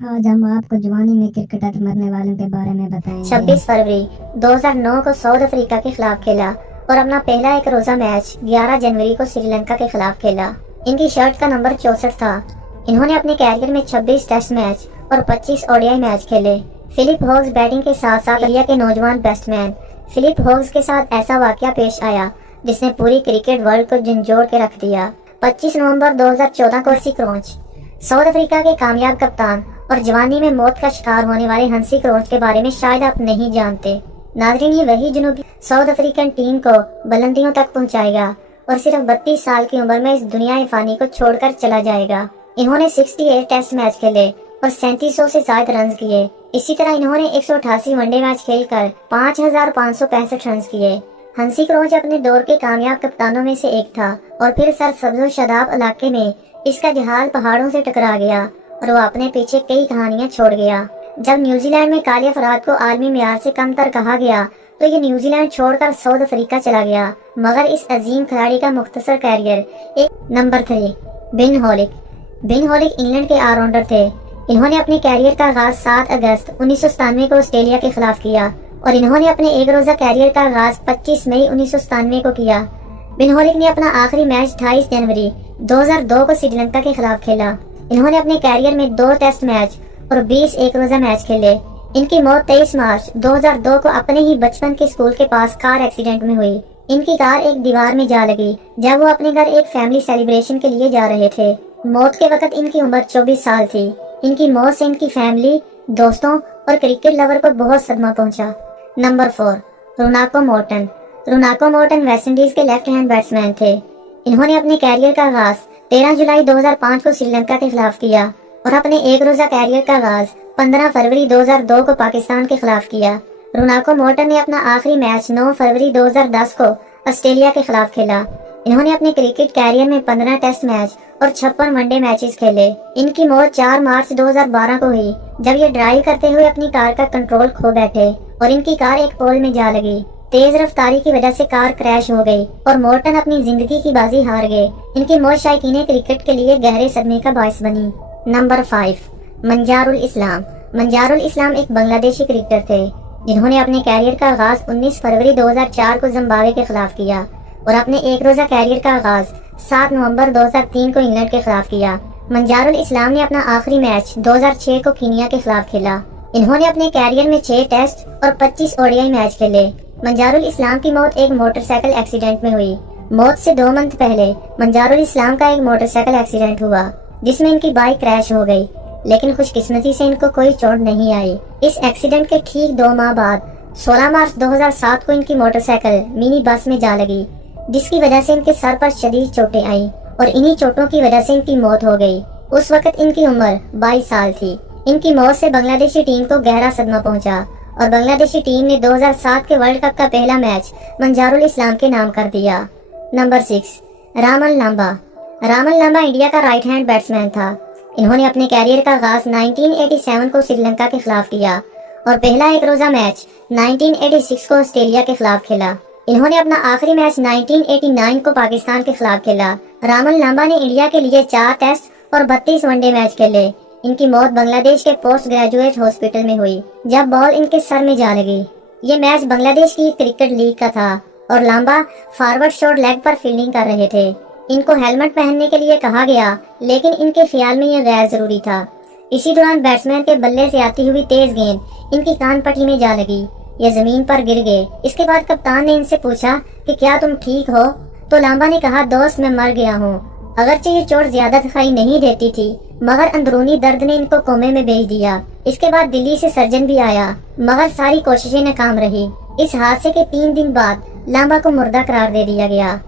आज हम आपको जवानी में क्रिकेटर मरने वालों के बारे में बताएंगे। 26 फरवरी 2009 को साउथ अफ्रीका के खिलाफ खेला और अपना पहला एक रोजा मैच 11 जनवरी को श्रीलंका के खिलाफ खेला। इनकी शर्ट का नंबर 64 था। इन्होंने अपने कैरियर में 26 टेस्ट मैच और 25 ओडीआई मैच खेले। फिलिप हॉग्स बैटिंग के साथ साथ इंडिया के नौजवान बैट्समैन फिलिप हॉग्स के साथ ऐसा वाकया पेश आया जिसने पूरी क्रिकेट वर्ल्ड को झंझोड़ के रख दिया। 25 नवंबर 2014 को हंसी क्रोंच, साउथ अफ्रीका के कामयाब कप्तान और जवानी में मौत का शिकार होने वाले हंसी क्रोंच के बारे में शायद आप नहीं जानते। नाज़रीन, ये वही जनूबी साउथ अफ्रीकन टीम को बुलंदियों तक पहुंचाएगा और सिर्फ 32 साल की उम्र में इस दुनिया फ़ानी को छोड़कर चला जाएगा। इन्होंने 68 टेस्ट मैच खेले और 3700 से ज्यादा रन किए। इसी तरह इन्होंने 188 वनडे मैच खेलकर 5565 रन किए। हंसी क्रोंच अपने दौर के कामयाब कप्तानों में से एक था और फिर सरसब्ज़ शदाब इलाके में इसका जहाज पहाड़ों से टकरा गया और वो अपने पीछे कई कहानियां छोड़ गया। जब न्यूजीलैंड में काले अफराद को आलमी मियार से कमतर कहा गया तो ये न्यूजीलैंड छोड़कर साउथ अफ्रीका चला गया। मगर इस अजीम खिलाड़ी का मुख्तसर कैरियर एक नंबर 3 बिन हॉलिक। बिन हॉलिक इंग्लैंड के ऑलराउंडर थे। इन्होंने अपने कैरियर का आगाज 7 अगस्त 1997 को ऑस्ट्रेलिया के खिलाफ किया और इन्होंने अपने एक रोजा कैरियर का आगाज 25 मई 1997 को किया। बिन हॉलिक ने अपना आखिरी मैच 28 जनवरी 2002 को श्रीलंका के खिलाफ खेला। इन्होंने अपने कैरियर में 2 टेस्ट मैच और 20 एक रोजा मैच खेले। इनकी मौत 23 मार्च 2002 को अपने ही बचपन के स्कूल के पास कार एक्सीडेंट में हुई। इनकी कार एक दीवार में जा लगी जब वो अपने घर एक फैमिली सेलिब्रेशन के लिए जा रहे थे। मौत के वक्त इनकी उम्र 24 साल थी। इनकी मौत से इनकी फैमिली, दोस्तों और क्रिकेट लवर को बहुत सदमा पहुंचा। Number 4 Runako Morton. Runako Morton West Indies के लेफ्ट हैंड बैट्समैन थे। इन्होंने अपने कैरियर का आगाज 13 जुलाई 2005 को श्रीलंका के खिलाफ किया और अपने एक रोजा कैरियर का आगाज 15 फरवरी 2002 को पाकिस्तान के खिलाफ किया। रोनाको मोर्टन ने अपना आखिरी मैच 9 फरवरी 2010 को ऑस्ट्रेलिया के खिलाफ खेला। इन्होंने अपने क्रिकेट कैरियर में 15 टेस्ट मैच और 56 वनडे मैचेस खेले। इनकी मौत 4 मार्च 2012 को हुई जब ये ड्राइव करते हुए अपनी कार का कंट्रोल खो बैठे और इनकी कार एक पोल में जा लगी। तेज रफ्तारी की वजह से कार क्रैश हो गई और मोर्टन अपनी जिंदगी की बाजी हार गए। इनकी मौत शायकीन क्रिकेट के लिए गहरे सदमे का बायस बनी। नंबर 5 मंजारुल इस्लाम। मंजारुल इस्लाम एक बांग्लादेशी क्रिकेटर थे जिन्होंने अपने कैरियर का आगाज 19 फरवरी 2004 को जिम्बाब्वे के खिलाफ किया और अपने एक रोजा कैरियर का आगाज 7 नवंबर 2003 को इंग्लैंड के खिलाफ किया। मंजारुल इस्लाम ने अपना आखिरी मैच 2006 को कीनिया के खिलाफ खेला। इन्होंने अपने कैरियर में 6 टेस्ट और 25 ओडीआई मैच खेले। मंजारुल इस्लाम की मौत एक मोटरसाइकिल एक्सीडेंट में हुई। मौत से 2 मंथ पहले मंजारुल इस्लाम का एक मोटरसाइकिल एक्सीडेंट हुआ जिसमें इनकी बाइक क्रैश हो गई, लेकिन खुशकिस्मती से इनको कोई चोट नहीं आई। इस एक्सीडेंट के ठीक 2 माह बाद 16 मार्च 2007 को इनकी मोटरसाइकिल मिनी बस में जा लगी जिसकी वजह से इनके सर पर शदीद चोटें आई और इन्हीं चोटों की वजह से इनकी मौत हो गई। उस वक्त इनकी उम्र 22 साल थी। इनकी मौत से बांग्लादेशी टीम को गहरा सदमा पहुंचा और बांग्लादेशी टीम ने 2007 के वर्ल्ड कप का पहला मैच मंजारुल इस्लाम के नाम कर दिया। नंबर 6 रामल लांबा। रामल लांबा इंडिया का राइट हैंड बैट्समैन था। इन्होंने अपने कैरियर का आगाज 1987 को श्रीलंका के खिलाफ किया और पहला एक रोजा मैच 1986 को ऑस्ट्रेलिया के खिलाफ खेला। इन्होंने अपना आखिरी मैच 1989 को पाकिस्तान के खिलाफ खेला। रामल लांबा ने इंडिया के लिए 4 टेस्ट और 32 वनडे मैच खेले। इनकी मौत बांग्लादेश के पोस्ट ग्रेजुएट हॉस्पिटल में हुई जब बॉल इनके सर में जा लगी। ये मैच बांग्लादेश की क्रिकेट लीग का था और लांबा फॉरवर्ड शॉट लेग पर फील्डिंग कर रहे थे। इनको हेलमेट पहनने के लिए कहा गया, लेकिन इनके ख्याल में यह गैर जरूरी था। इसी दौरान बैट्समैन के बल्ले से आती हुई तेज गेंद इनकी कान पट्टी में जा लगी। ये जमीन पर गिर गए। इसके बाद कप्तान ने इनसे पूछा कि क्या तुम ठीक हो, तो लांबा ने कहा, दोस्त मैं मर गया हूँ। अगरचे ये चोट ज्यादा दिखाई नहीं देती थी, मगर अंदरूनी दर्द ने इनको कोमे में भेज दिया। इसके बाद दिल्ली से सर्जन भी आया, मगर सारी कोशिशें नाकाम रही। इस हादसे के 3 दिन बाद लांबा को मुर्दा करार दे दिया गया।